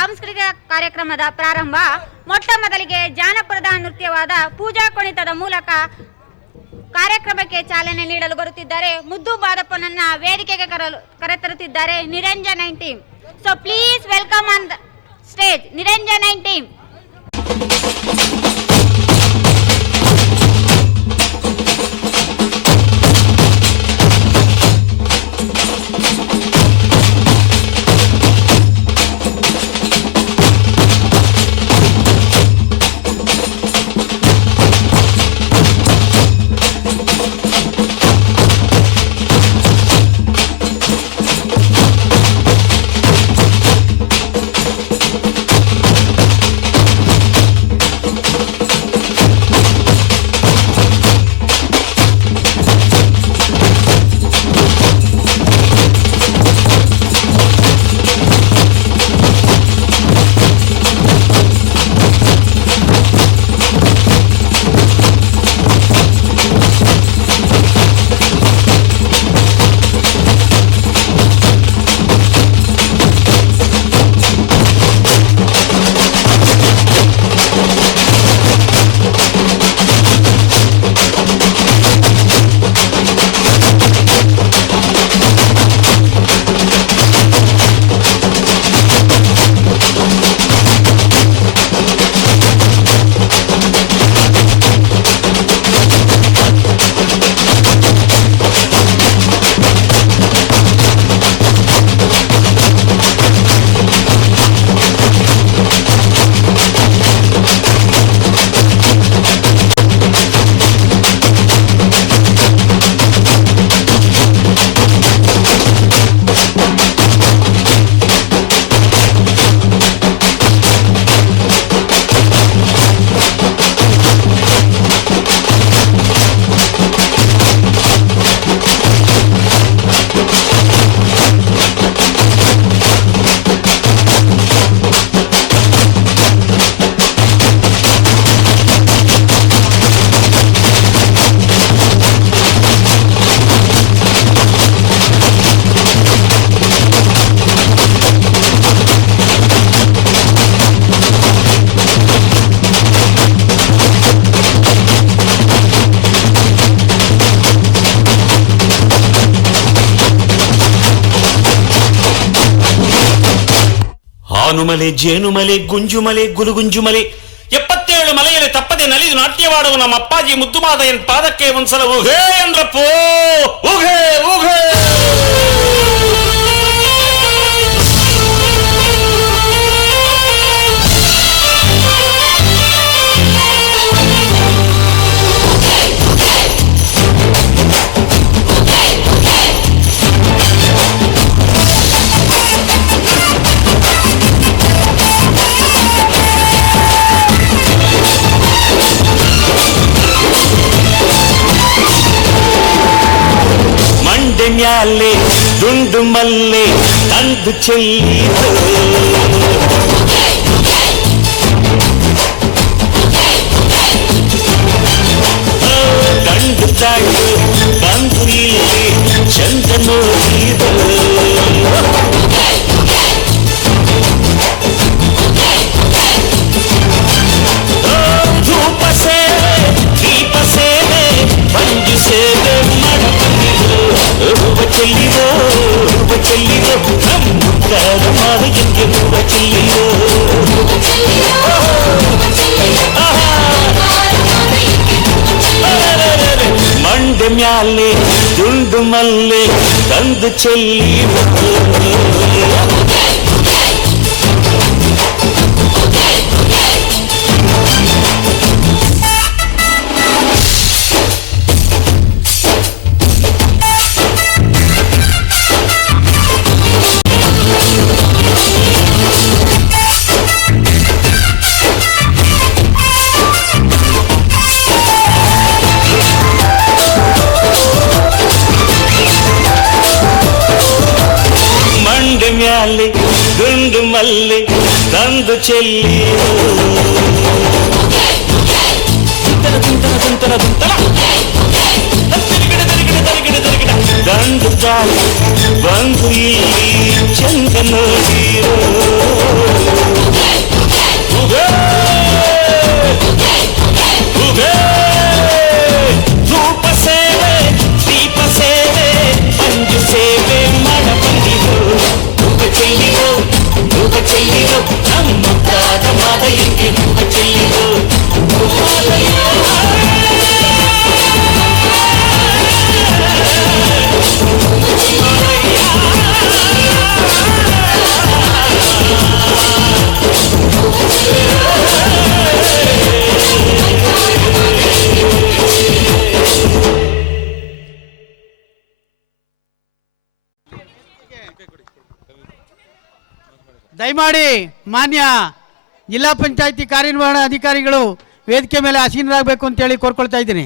ಸಾಂಸ್ಕೃತಿಕ ಕಾರ್ಯಕ್ರಮದ ಪ್ರಾರಂಭ. ಮೊಟ್ಟ ಮೊದಲಿಗೆ ಜಾನಪದ ನೃತ್ಯವಾದ ಪೂಜಾ ಕುಣಿತದ ಮೂಲಕ ಕಾರ್ಯಕ್ರಮಕ್ಕೆ ಚಾಲನೆ ನೀಡಲು ಬರುತ್ತಿದ್ದಾರೆ. ಮುದ್ದು ಬಾದಪ್ಪನನ್ನ ವೇದಿಕೆಗೆ ಕರೆತರುತ್ತಿದ್ದಾರೆ Niranjan and team. So please welcome on the stage Niranjan and team. Hanumale, Jenumale, Gunjumale, Gulugunjumale 77 ಮಲೆಯಲ್ಲಿ ತಪ್ಪದೆ ನಲಿದು ನಾಟ್ಯವಾಡುವ ನಮ್ಮ ಅಪ್ಪಾಜಿ ಮುದ್ದುಮಾದಯ್ಯನ ಪಾದಕ್ಕೆ ಒಂದ್ಸಲ ಊಹೇ ಅಂದ್ರಪ್ಪೋ, ಊಹೇ ಊಹೇ. ಮ್ಯಾಲೆ ದುಂಡು ಮಲ್ಲೆ ತಂದು ಚೆಲ್ಲಿತು, ಗಂಡು ತಾಳು ಬಂದು ಇಲ್ಲಿ ಚಂದ ನೋಡಿದು, ಧೂಪ ಸೇವೆ ದೀಪ ಸೇವೆ ಮಂಜು ಸೇವೆ ಮಾಡಬಂದಿರು, ಹೂವ ಚೆಲ್ಲಿರೋ ಹೂವ ಚೆಲ್ಲಿರೋ ನಮ್ಮ ಮಾದಗಿಂಗೆ ಹೂವ ಚೆಲ್ಲಿರೋ, ಮಂಡೆ ಮ್ಯಾಲೆ ದುಂಡು ಮಲ್ಲೆ ತಂದು ಚೆಲ್ಲಿರೋ. ಮ್ಯಾಲೆ ದುಂಡು ಮಲ್ಲೆ ತಂದು ಚೆಲ್ಲಿರೋ, ಗಂಡು ತಾಯಿ ಬಂದು ಇಲ್ಲಿ ಚಂದ ನೋಡಿರೋ. ದಯಮಾಡಿ ಮಾನ್ಯ ಜಿಲ್ಲಾ ಪಂಚಾಯತಿ ಕಾರ್ಯನಿರ್ವಹಣಾ ಅಧಿಕಾರಿಗಳು ವೇದಿಕೆ ಮೇಲೆ ಆಸೀನರಾಗಬೇಕು ಅಂತೇಳಿ ಕೋರ್ಕೊಳ್ತಾ ಇದ್ದೀನಿ.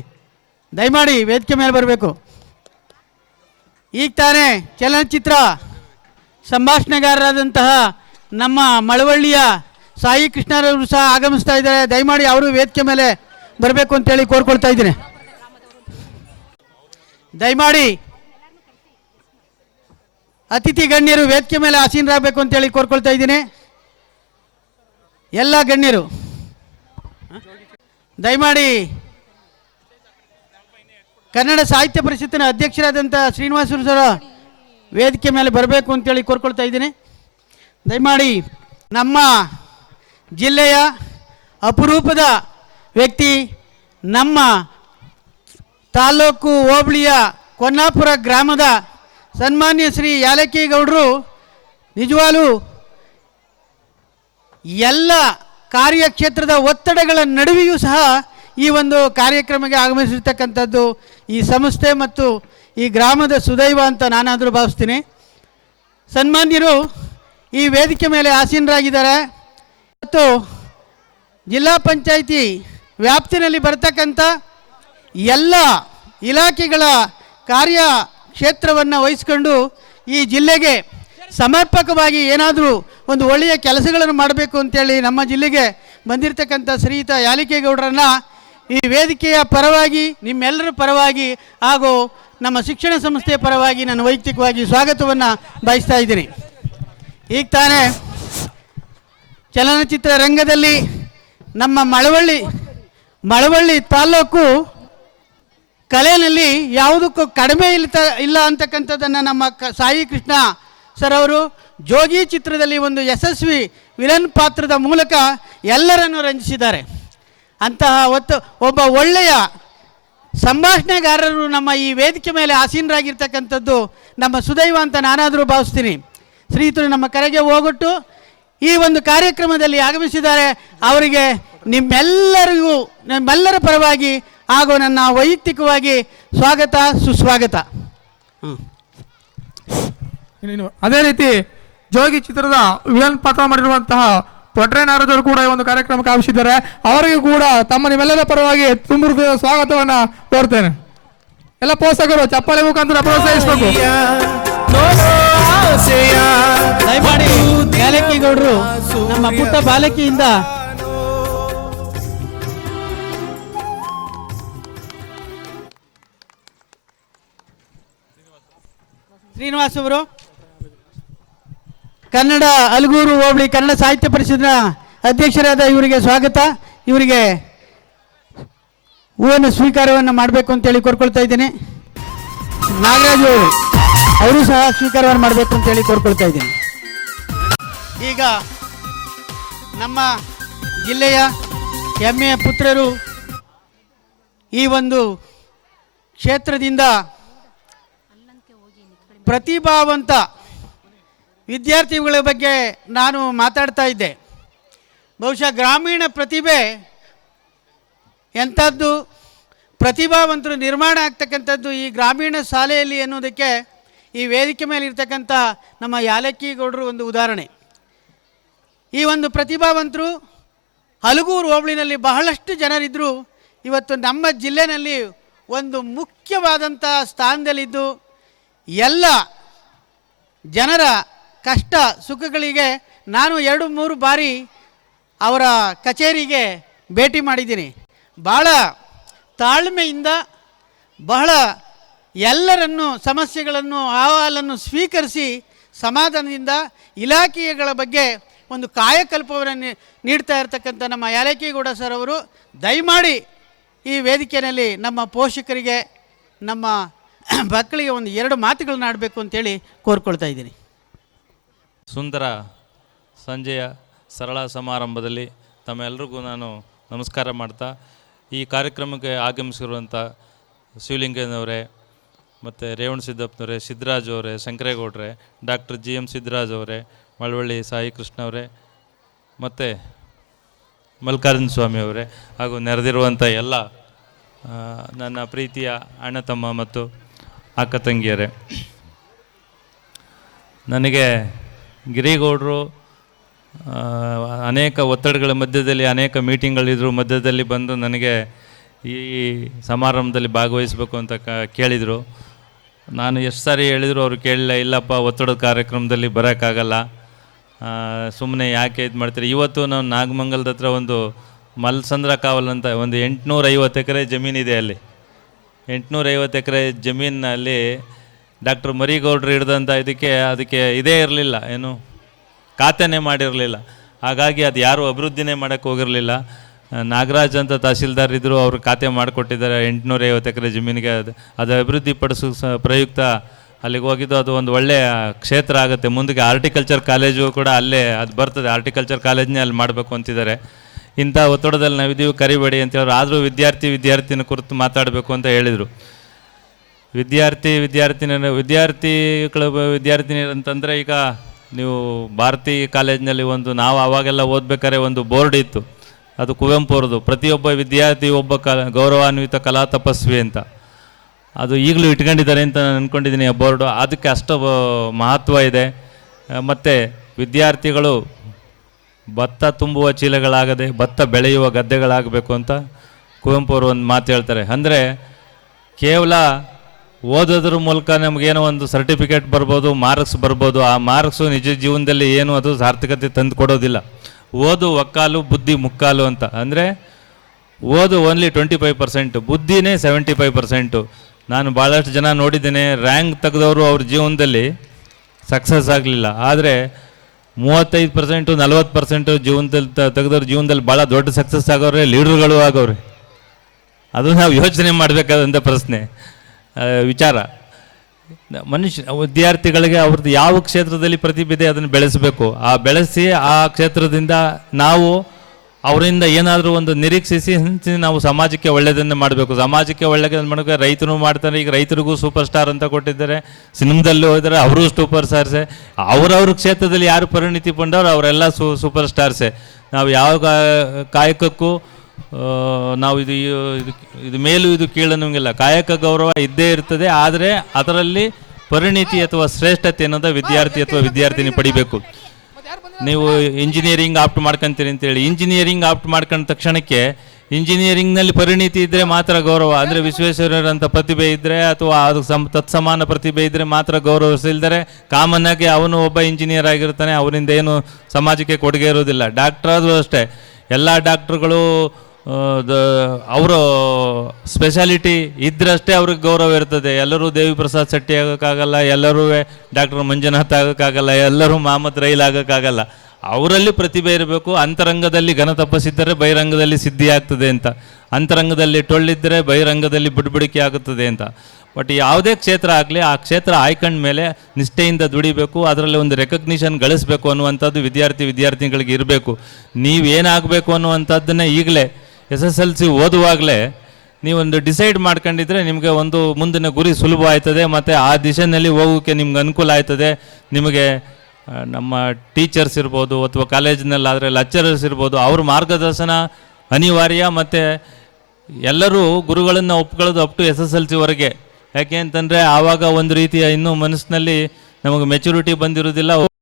ದಯಮಾಡಿ ವೇದಿಕೆ ಮೇಲೆ ಬರಬೇಕು. ಈಗ ತಾನೇ ಚಲನಚಿತ್ರ ಸಂಭಾಷಣೆಗಾರರಾದಂತಹ ನಮ್ಮ ಮಳವಳ್ಳಿಯ ಸಾಯಿ ಕೃಷ್ಣರವರು ಸಹ ಆಗಮಿಸ್ತಾ ಇದ್ದಾರೆ. ದಯಮಾಡಿ ಅವರು ವೇದಿಕೆ ಮೇಲೆ ಬರಬೇಕು ಅಂತೇಳಿ ಕೋರ್ಕೊಳ್ತಾ ಇದ್ದೀನಿ. ದಯಮಾಡಿ ಅತಿಥಿ ಗಣ್ಯರು ವೇದಿಕೆ ಮೇಲೆ ಆಸೀನರಾಗಬೇಕು ಅಂತೇಳಿ ಕೋರ್ಕೊಳ್ತಾ ಇದ್ದೀನಿ. ಎಲ್ಲ ಗಣ್ಯರು ದಯಮಾಡಿ ಕನ್ನಡ ಸಾಹಿತ್ಯ ಪರಿಷತ್ತಿನ ಅಧ್ಯಕ್ಷರಾದಂಥ ಶ್ರೀನಿವಾಸರು ಸರ್ ವೇದಿಕೆ ಮೇಲೆ ಬರಬೇಕು ಅಂತೇಳಿ ಕೋರ್ಕೊಳ್ತಾ ಇದ್ದೀನಿ. ದಯಮಾಡಿ ನಮ್ಮ ಜಿಲ್ಲೆಯ ಅಪರೂಪದ ವ್ಯಕ್ತಿ, ನಮ್ಮ ತಾಲೂಕು ಹೋಬಳಿಯ ಕೊನ್ನಾಪುರ ಗ್ರಾಮದ ಸನ್ಮಾನ್ಯ ಶ್ರೀ ಯಾಲಕ್ಕಿಗೌಡರು ನಿಜವಾಗ್ಲೂ ಎಲ್ಲ ಕಾರ್ಯಕ್ಷೇತ್ರದ ಒತ್ತಡಗಳ ನಡುವೆಯೂ ಸಹ ಈ ಒಂದು ಕಾರ್ಯಕ್ರಮಕ್ಕೆ ಆಗಮಿಸಿರ್ತಕ್ಕಂಥದ್ದು ಈ ಸಂಸ್ಥೆ ಮತ್ತು ಈ ಗ್ರಾಮದ ಸುದೈವ ಅಂತ ನಾನಾದರೂ ಭಾವಿಸ್ತೀನಿ. ಸನ್ಮಾನ್ಯರು ಈ ವೇದಿಕೆ ಮೇಲೆ ಆಸೀನರಾಗಿದ್ದಾರೆ ಮತ್ತು ಜಿಲ್ಲಾ ಪಂಚಾಯಿತಿ ವ್ಯಾಪ್ತಿನಲ್ಲಿ ಬರ್ತಕ್ಕಂಥ ಎಲ್ಲ ಇಲಾಖೆಗಳ ಕಾರ್ಯಕ್ಷೇತ್ರವನ್ನು ವಹಿಸ್ಕೊಂಡು ಈ ಜಿಲ್ಲೆಗೆ ಸಮರ್ಪಕವಾಗಿ ಏನಾದರೂ ಒಂದು ಒಳ್ಳೆಯ ಕೆಲಸಗಳನ್ನು ಮಾಡಬೇಕು ಅಂತೇಳಿ ನಮ್ಮ ಜಿಲ್ಲೆಗೆ ಬಂದಿರತಕ್ಕಂಥ ಶ್ರೀಯುತ ಯಾಲಿಕೇಗೌಡರನ್ನು ಈ ವೇದಿಕೆಯ ಪರವಾಗಿ, ನಿಮ್ಮೆಲ್ಲರ ಪರವಾಗಿ ಹಾಗೂ ನಮ್ಮ ಶಿಕ್ಷಣ ಸಂಸ್ಥೆಯ ಪರವಾಗಿ ನಾನು ವೈಯಕ್ತಿಕವಾಗಿ ಸ್ವಾಗತವನ್ನು ಬಯಸ್ತಾ ಇದ್ದೀನಿ. ಈಗ ತಾನೇ ಚಲನಚಿತ್ರ ರಂಗದಲ್ಲಿ ನಮ್ಮ ಮಳವಳ್ಳಿ ತಾಲ್ಲೂಕು ಕಲೆಯಲ್ಲಿ ಯಾವುದಕ್ಕೂ ಕಡಿಮೆ ಇಲ್ಲ ಅಂತಕ್ಕಂಥದ್ದನ್ನು ನಮ್ಮ ಸಾಯಿ ಕೃಷ್ಣ ಸರ್ ಅವರು ಜೋಗಿ ಚಿತ್ರದಲ್ಲಿ ಒಂದು ಯಶಸ್ವಿ ವಿಲನ್ ಪಾತ್ರದ ಮೂಲಕ ಎಲ್ಲರನ್ನು ರಂಜಿಸಿದ್ದಾರೆ. ಅಂತಹ ಒಬ್ಬ ಒಳ್ಳೆಯ ಸಂಭಾಷಣೆಗಾರರು ನಮ್ಮ ಈ ವೇದಿಕೆ ಮೇಲೆ ಆಸೀನರಾಗಿರ್ತಕ್ಕಂಥದ್ದು ನಮ್ಮ ಸುದೈವ ಅಂತ ನಾನಾದರೂ ಭಾವಿಸ್ತೀನಿ. ಶ್ರೀಯುತರು ನಮ್ಮ ಕರೆಗೆ ಹೋಗೊಟ್ಟು ಈ ಒಂದು ಕಾರ್ಯಕ್ರಮದಲ್ಲಿ ಆಗಮಿಸಿದ್ದಾರೆ. ಅವರಿಗೆ ನಿಮ್ಮೆಲ್ಲರ ಪರವಾಗಿ ಹಾಗೂ ನನ್ನ ವೈಯಕ್ತಿಕವಾಗಿ ಸ್ವಾಗತ, ಸುಸ್ವಾಗತ. ಅದೇ ರೀತಿ ಜೋಗಿ ಚಿತ್ರದ ವಿಲನ್ ಪಾತ್ರ ಮಾಡಿರುವಂತಹ ಪೊಟ್ರೆ ನಾರದರು ಕೂಡ ಈ ಒಂದು ಕಾರ್ಯಕ್ರಮಕ್ಕೆ ಆಗಮಿಸಿದ್ದಾರೆ. ಅವರಿಗೂ ಕೂಡ ತಮ್ಮ ನಿಮ್ಮೆಲ್ಲರ ಪರವಾಗಿ ತುಂಬ ಹೃದಯದ ಸ್ವಾಗತವನ್ನ ಕೋರ್ತೇನೆ. ಎಲ್ಲ ಪೋಷಕರು ಚಪ್ಪಾಳೆ ಮುಖಾಂತರ ಪ್ರೋತ್ಸಾಹಿಸಬೇಕು. ದಯಮಾಡಿ ಯಾಲಕ್ಕಿಗೌಡರು ನಮ್ಮ ಪುಟ್ಟ ಬಾಲಕಿಯಿಂದ ಶ್ರೀನಿವಾಸ್ ಅವರು ಕನ್ನಡ ಅಲಗೂರು ಹೋಬಳಿ ಕನ್ನಡ ಸಾಹಿತ್ಯ ಪರಿಷತ್ನ ಅಧ್ಯಕ್ಷರಾದ ಇವರಿಗೆ ಸ್ವಾಗತ. ಇವರಿಗೆ ಹೂವನ್ನು ಸ್ವೀಕಾರವನ್ನು ಮಾಡಬೇಕು ಅಂತೇಳಿ ಕೋರ್ಕೊಳ್ತಾ ಇದ್ದೀನಿ. ನಾಗರಾಜ್ ಅವರು ಸಹ ಸ್ವೀಕಾರವನ್ನು ಮಾಡಬೇಕು ಅಂತೇಳಿ ಕೋರ್ಕೊಳ್ತಾ ಇದ್ದೀನಿ. ಈಗ ನಮ್ಮ ಜಿಲ್ಲೆಯ ಹೆಮ್ಮೆಯ ಪುತ್ರರು ಈ ಒಂದು ಕ್ಷೇತ್ರದಿಂದ ಪ್ರತಿಭಾವಂತ ವಿದ್ಯಾರ್ಥಿಗಳ ಬಗ್ಗೆ ನಾನು ಮಾತಾಡ್ತಾ ಇದ್ದೆ. ಬಹುಶಃ ಗ್ರಾಮೀಣ ಪ್ರತಿಭೆ ಎಂಥದ್ದು, ಪ್ರತಿಭಾವಂತರು ನಿರ್ಮಾಣ ಆಗ್ತಕ್ಕಂಥದ್ದು ಈ ಗ್ರಾಮೀಣ ಶಾಲೆಯಲ್ಲಿ ಎನ್ನುವುದಕ್ಕೆ ಈ ವೇದಿಕೆ ಮೇಲೆ ಇರ್ತಕ್ಕಂಥ ನಮ್ಮ ಯಾಲಕ್ಕಿಗೌಡರು ಒಂದು ಉದಾಹರಣೆ. ಈ ಒಂದು ಪ್ರತಿಭಾವಂತರು ಹಲಗೂರು ಹೋಬಳಿನಲ್ಲಿ ಬಹಳಷ್ಟು ಜನರಿದ್ದರು. ಇವತ್ತು ನಮ್ಮ ಜಿಲ್ಲೆಯಲ್ಲಿ ಒಂದು ಮುಖ್ಯವಾದಂಥ ಸ್ಥಾನದಲ್ಲಿದ್ದು ಎಲ್ಲ ಜನರ ಕಷ್ಟ ಸುಖಗಳಿಗೆ ನಾನು 2-3 ಬಾರಿ ಅವರ ಕಚೇರಿಗೆ ಭೇಟಿ ಮಾಡಿದ್ದೀನಿ. ಬಹಳ ತಾಳ್ಮೆಯಿಂದ, ಬಹಳ ಎಲ್ಲರನ್ನು ಸಮಸ್ಯೆಗಳನ್ನು ಅಹವಾಲನ್ನು ಸ್ವೀಕರಿಸಿ ಸಮಾಧಾನದಿಂದ ಇಲಾಖೆಗಳ ಬಗ್ಗೆ ಒಂದು ಕಾಯಕಲ್ಪವನ್ನು ನೀಡ್ತಾ ಇರತಕ್ಕಂಥ ನಮ್ಮ ಯಾಲಕ್ಕಿಗೌಡ ಸರ್ ಅವರು ದಯಮಾಡಿ ಈ ವೇದಿಕೆಯಲ್ಲಿ ನಮ್ಮ ಪೋಷಕರಿಗೆ, ನಮ್ಮ ಮಕ್ಕಳಿಗೆ ಒಂದು 2 ಮಾತುಗಳನ್ನ ಆಡಬೇಕು ಅಂತೇಳಿ ಕೋರ್ಕೊಳ್ತಾ ಇದ್ದೀನಿ. ಸುಂದರ ಸಂಜೆಯ ಸರಳ ಸಮಾರಂಭದಲ್ಲಿ ತಮ್ಮೆಲ್ಲರಿಗೂ ನಾನು ನಮಸ್ಕಾರ ಮಾಡ್ತಾ, ಈ ಕಾರ್ಯಕ್ರಮಕ್ಕೆ ಆಗಮಿಸಿರುವಂಥ ಶಿವಲಿಂಗನವರೇ, ಮತ್ತು ರೇವಣ ಸಿದ್ದಪ್ಪನವರೇ, ಸಿದ್ದರಾಜ್ ಅವರೇ, ಶಂಕರೇಗೌಡ್ರೆ, ಡಾಕ್ಟರ್ GM ಸಿದ್ದರಾಜ್ ಅವರೇ, ಮಳವಳ್ಳಿ ಸಾಯಿ ಕೃಷ್ಣ ಅವರೇ, ಮತ್ತು ಮಲ್ಲಿಕಾರ್ಜುನ ಸ್ವಾಮಿ ಅವರೇ, ಹಾಗೂ ನೆರೆದಿರುವಂಥ ಎಲ್ಲ ನನ್ನ ಪ್ರೀತಿಯ ಅಣ್ಣ ತಮ್ಮ ಮತ್ತು ಅಕ್ಕ ತಂಗಿಯರೇ, ನನಗೆ ಗಿರಿಗೌಡರು ಅನೇಕ ಒತ್ತಡಗಳ ಮಧ್ಯದಲ್ಲಿ ಅನೇಕ ಮೀಟಿಂಗ್ಗಳಿದ್ರು ಮಧ್ಯದಲ್ಲಿ ಬಂದು ನನಗೆ ಈ ಸಮಾರಂಭದಲ್ಲಿ ಭಾಗವಹಿಸಬೇಕು ಅಂತ ಕೇಳಿದರು. ನಾನು ಎಷ್ಟು ಸಾರಿ ಹೇಳಿದ್ರು ಅವರು ಕೇಳಲಿಲ್ಲ. ಇಲ್ಲಪ್ಪ, ಒತ್ತಡದ ಕಾರ್ಯಕ್ರಮದಲ್ಲಿ ಬರೋಕ್ಕಾಗಲ್ಲ, ಸುಮ್ಮನೆ ಯಾಕೆ ಇದು ಮಾಡ್ತೀರಿ. ಇವತ್ತು ನಾವು ನಾಗಮಂಗಲದ ಹತ್ರ ಒಂದು ಮಲ್ಸಂದ್ರ ಕಾವಲ್ ಅಂತ ಒಂದು 850 ಎಕರೆ ಜಮೀನಿದೆ. ಅಲ್ಲಿ 850 ಎಕರೆ ಜಮೀನಲ್ಲಿ ಡಾಕ್ಟರ್ ಮರಿಗೌಡರು ಹಿಡ್ದಂಥ ಅದಕ್ಕೆ ಇದೇ ಇರಲಿಲ್ಲ, ಏನು ಖಾತೆನೇ ಮಾಡಿರಲಿಲ್ಲ. ಹಾಗಾಗಿ ಅದು ಯಾರೂ ಅಭಿವೃದ್ಧಿನೇ ಮಾಡೋಕ್ಕೆ ಹೋಗಿರಲಿಲ್ಲ. ನಾಗರಾಜ್ ಅಂತ ತಹಸೀಲ್ದಾರ್ ಇದ್ದರು, ಅವರು ಖಾತೆ ಮಾಡಿಕೊಟ್ಟಿದ್ದಾರೆ 850 ಎಕರೆ ಜಮೀನಿಗೆ. ಅದು ಅಭಿವೃದ್ಧಿ ಪಡಿಸೋ ಪ್ರಯುಕ್ತ ಅಲ್ಲಿಗೆ ಹೋಗಿದ್ದು. ಅದು ಒಂದು ಒಳ್ಳೆಯ ಕ್ಷೇತ್ರ ಆಗುತ್ತೆ. ಮುಂದಕ್ಕೆ ಹಾರ್ಟಿಕಲ್ಚರ್ ಕಾಲೇಜು ಕೂಡ ಅಲ್ಲೇ ಅದು ಬರ್ತದೆ. ಹಾರ್ಟಿಕಲ್ಚರ್ ಕಾಲೇಜ್ನೇ ಅಲ್ಲಿ ಮಾಡಬೇಕು ಅಂತಿದ್ದಾರೆ. ಇಂಥ ಒತ್ತಡದಲ್ಲಿ ನಾವಿದ್ದೀವಿ, ಕರಿಬೇಡಿ ಅಂತ ಹೇಳಿದ್ರು. ಆದರೂ ವಿದ್ಯಾರ್ಥಿನ ಕುರಿತು ಮಾತಾಡಬೇಕು ಅಂತ ಹೇಳಿದರು. ವಿದ್ಯಾರ್ಥಿನಿಯರು ಅಂತಂದರೆ, ಈಗ ನೀವು ಭಾರತಿ ಕಾಲೇಜಿನಲ್ಲಿ ನಾವು ಆವಾಗೆಲ್ಲ ಓದ್ಬೇಕಾದ್ರೆ ಒಂದು ಬೋರ್ಡ್ ಇತ್ತು, ಅದು ಕುವೆಂಪು ಅವ್ರದ್ದು, ಪ್ರತಿಯೊಬ್ಬ ವಿದ್ಯಾರ್ಥಿ ಒಬ್ಬ ಗೌರವಾನ್ವಿತ ಕಲಾ ತಪಸ್ವಿ ಅಂತ. ಅದು ಈಗಲೂ ಇಟ್ಕೊಂಡಿದ್ದಾರೆ ಅಂತ ನಾನು ಅಂದ್ಕೊಂಡಿದ್ದೀನಿ ಆ ಬೋರ್ಡು. ಅದಕ್ಕೆ ಅಷ್ಟು ಮಹತ್ವ ಇದೆ. ಮತ್ತು ವಿದ್ಯಾರ್ಥಿಗಳು ಭತ್ತ ತುಂಬುವ ಚೀಲಗಳಾಗದೆ ಭತ್ತ ಬೆಳೆಯುವ ಗದ್ದೆಗಳಾಗಬೇಕು ಅಂತ ಕುವೆಂಪು ಅವರು ಒಂದು ಮಾತು ಹೇಳ್ತಾರೆ. ಅಂದರೆ ಕೇವಲ ಓದೋದ್ರ ಮೂಲಕ ನಮಗೇನೋ ಒಂದು ಸರ್ಟಿಫಿಕೇಟ್ ಬರ್ಬೋದು, ಮಾರ್ಕ್ಸ್ ಬರ್ಬೋದು. ಆ ಮಾರ್ಕ್ಸು ನಿಜ ಜೀವನದಲ್ಲಿ ಏನು ಅದು ಸಾರ್ಥಕತೆ ತಂದು ಕೊಡೋದಿಲ್ಲ. ಓದು ಒಕ್ಕಾಲು, ಬುದ್ಧಿ ಮುಕ್ಕಾಲು ಅಂತ. ಅಂದರೆ ಓದು ಓನ್ಲಿ 25%, ಬುದ್ಧಿನೇ 75%. ನಾನು ಭಾಳಷ್ಟು ಜನ ನೋಡಿದ್ದೇನೆ, ರ್ಯಾಂಕ್ ತೆಗೆದವರು ಅವ್ರ ಜೀವನದಲ್ಲಿ ಸಕ್ಸಸ್ ಆಗಲಿಲ್ಲ. ಆದರೆ 35%, 40% ಜೀವನದಲ್ಲಿ ತೆಗೆದವ್ರ ಜೀವನದಲ್ಲಿ ಭಾಳ ದೊಡ್ಡ ಸಕ್ಸಸ್ ಆಗೋರೆ, ಲೀಡ್ರುಗಳು ಆಗೋರೆ. ಅದು ನಾವು ಯೋಚನೆ ಮಾಡಬೇಕಾದಂಥ ಪ್ರಶ್ನೆ, ವಿಚಾರ. ವಿದ್ಯಾರ್ಥಿಗಳಿಗೆ ಅವ್ರದ್ದು ಯಾವ ಕ್ಷೇತ್ರದಲ್ಲಿ ಪ್ರತಿಭೆ ಇದೆ ಅದನ್ನು ಬೆಳೆಸಬೇಕು. ಬೆಳೆಸಿ ಆ ಕ್ಷೇತ್ರದಿಂದ ನಾವು ಅವರಿಂದ ಏನಾದರೂ ಒಂದು ನಿರೀಕ್ಷಿಸಿ ನಾವು ಸಮಾಜಕ್ಕೆ ಒಳ್ಳೆಯದನ್ನು ಮಾಡಬೇಕು. ಸಮಾಜಕ್ಕೆ ಒಳ್ಳೆಯದನ್ನು ಮಾಡೋಕೆ ರೈತರು ಮಾಡ್ತಾರೆ. ಈಗ ರೈತರಿಗೂ ಸೂಪರ್ ಸ್ಟಾರ್ ಅಂತ ಕೊಟ್ಟಿದ್ದಾರೆ. ಸಿನಿಮಾದಲ್ಲಿ ಹೋದರೆ ಅವರು ಸೂಪರ್ ಸ್ಟಾರ್ಸೆ. ಅವರವ್ರ ಕ್ಷೇತ್ರದಲ್ಲಿ ಯಾರು ಪರಿಣಿತಿ ಪಡೆದವ್ರು ಅವರೆಲ್ಲ ಸೂಪರ್ ಸ್ಟಾರ್ಸೆ. ನಾವು ಯಾವ ಕಾಯಕಕ್ಕೂ ನಾವು ಇದು ಮೇಲೂ ಇದು ಕೀಳು ನಮಗಿಲ್ಲ. ಕಾಯಕ ಗೌರವ ಇದ್ದೇ ಇರ್ತದೆ. ಆದರೆ ಅದರಲ್ಲಿ ಪರಿಣಿತಿ ಅಥವಾ ಶ್ರೇಷ್ಠತೆ ಅನ್ನೋದು ವಿದ್ಯಾರ್ಥಿ ಅಥವಾ ವಿದ್ಯಾರ್ಥಿನಿ ಪಡಿಬೇಕು. ನೀವು ಇಂಜಿನಿಯರಿಂಗ್ ಆಪ್ಟ್ ಮಾಡ್ಕೊಂತೀರಿ ಅಂತೇಳಿ, ಇಂಜಿನಿಯರಿಂಗ್ ಆಪ್ಟ್ ಮಾಡ್ಕೊಂಡ ತಕ್ಷಣಕ್ಕೆ ಇಂಜಿನಿಯರಿಂಗ್ನಲ್ಲಿ ಪರಿಣಿತಿ ಇದ್ದರೆ ಮಾತ್ರ ಗೌರವ. ಅಂದರೆ ವಿಶ್ವೇಶ್ವರಯ್ಯರಂಥ ಪ್ರತಿಭೆ ಇದ್ದರೆ ಅಥವಾ ಅದು ತತ್ಸಮಾನ ಪ್ರತಿಭೆ ಇದ್ದರೆ ಮಾತ್ರ ಗೌರವಿಸಿಲ್ದರೆ ಕಾಮನ್ ಆಗಿ ಅವನು ಒಬ್ಬ ಇಂಜಿನಿಯರ್ ಆಗಿರ್ತಾನೆ, ಅವರಿಂದ ಏನು ಸಮಾಜಕ್ಕೆ ಕೊಡುಗೆ ಇರೋದಿಲ್ಲ. ಡಾಕ್ಟ್ರಾದರೂ ಅಷ್ಟೇ, ಎಲ್ಲ ಡಾಕ್ಟ್ರುಗಳು ಅವರು ಸ್ಪೆಷಾಲಿಟಿ ಇದ್ರಷ್ಟೇ ಅವ್ರಿಗೆ ಗೌರವ ಇರ್ತದೆ. ಎಲ್ಲರೂ ದೇವಿ ಪ್ರಸಾದ್ ಶೆಟ್ಟಿ ಆಗೋಕ್ಕಾಗಲ್ಲ, ಎಲ್ಲರೂ ಡಾಕ್ಟರ್ ಮಂಜುನಾಥ್ ಆಗೋಕ್ಕಾಗಲ್ಲ, ಎಲ್ಲರೂ ಮಹಮ್ಮದ್ ರೈಲ್ ಆಗೋಕ್ಕಾಗಲ್ಲ. ಅವರಲ್ಲಿ ಪ್ರತಿಭೆ ಇರಬೇಕು. ಅಂತರಂಗದಲ್ಲಿ ಘನ ತಪಸ್ಸಿದ್ದರೆ ಬಹಿರಂಗದಲ್ಲಿ ಸಿದ್ಧಿ ಆಗ್ತದೆ ಅಂತ, ಅಂತರಂಗದಲ್ಲಿ ಟೊಳ್ಳಿದ್ದರೆ ಬಹಿರಂಗದಲ್ಲಿ ಬಿಡುಬಿಡಿಕೆ ಆಗುತ್ತದೆ ಅಂತ. ಬಟ್ ಯಾವುದೇ ಕ್ಷೇತ್ರ ಆಗಲಿ, ಆ ಕ್ಷೇತ್ರ ಆಯ್ಕೊಂಡ ಮೇಲೆ ನಿಷ್ಠೆಯಿಂದ ದುಡಿಬೇಕು, ಅದರಲ್ಲಿ ಒಂದು ರೆಕಗ್ನಿಷನ್ ಗಳಿಸಬೇಕು ಅನ್ನುವಂಥದ್ದು ವಿದ್ಯಾರ್ಥಿಗಳಿಗೆ ಇರಬೇಕು. ನೀವೇನಾಗಬೇಕು ಅನ್ನುವಂಥದ್ದನ್ನೇ ಈಗಲೇ SSLC ಓದುವಾಗಲೇ ನೀವೊಂದು ಡಿಸೈಡ್ ಮಾಡ್ಕೊಂಡಿದ್ರೆ ನಿಮಗೆ ಒಂದು ಮುಂದಿನ ಗುರಿ ಸುಲಭ ಆಯ್ತದೆ. ಮತ್ತು ಆ ದಿಶೆಯಲ್ಲಿ ಹೋಗೋಕ್ಕೆ ನಿಮ್ಗೆ ಅನುಕೂಲ ಆಯ್ತದೆ. ನಿಮಗೆ ನಮ್ಮ ಟೀಚರ್ಸ್ ಇರ್ಬೋದು ಅಥವಾ ಕಾಲೇಜಿನಲ್ಲಾದರೆ ಲೆಕ್ಚರರ್ಸ್ ಇರ್ಬೋದು, ಅವ್ರ ಮಾರ್ಗದರ್ಶನ ಅನಿವಾರ್ಯ. ಮತ್ತು ಎಲ್ಲರೂ ಗುರುಗಳನ್ನು ಒಪ್ಕೊಳ್ಳೋದು ಅಪ್ ಟು SSLC ವರೆಗೆ. ಯಾಕೆ ಅಂತಂದರೆ ಆವಾಗ ಒಂದು ರೀತಿಯ ಇನ್ನೂ ಮನಸ್ಸಿನಲ್ಲಿ ನಮಗೆ ಮೆಚುರಿಟಿ ಬಂದಿರೋದಿಲ್ಲ.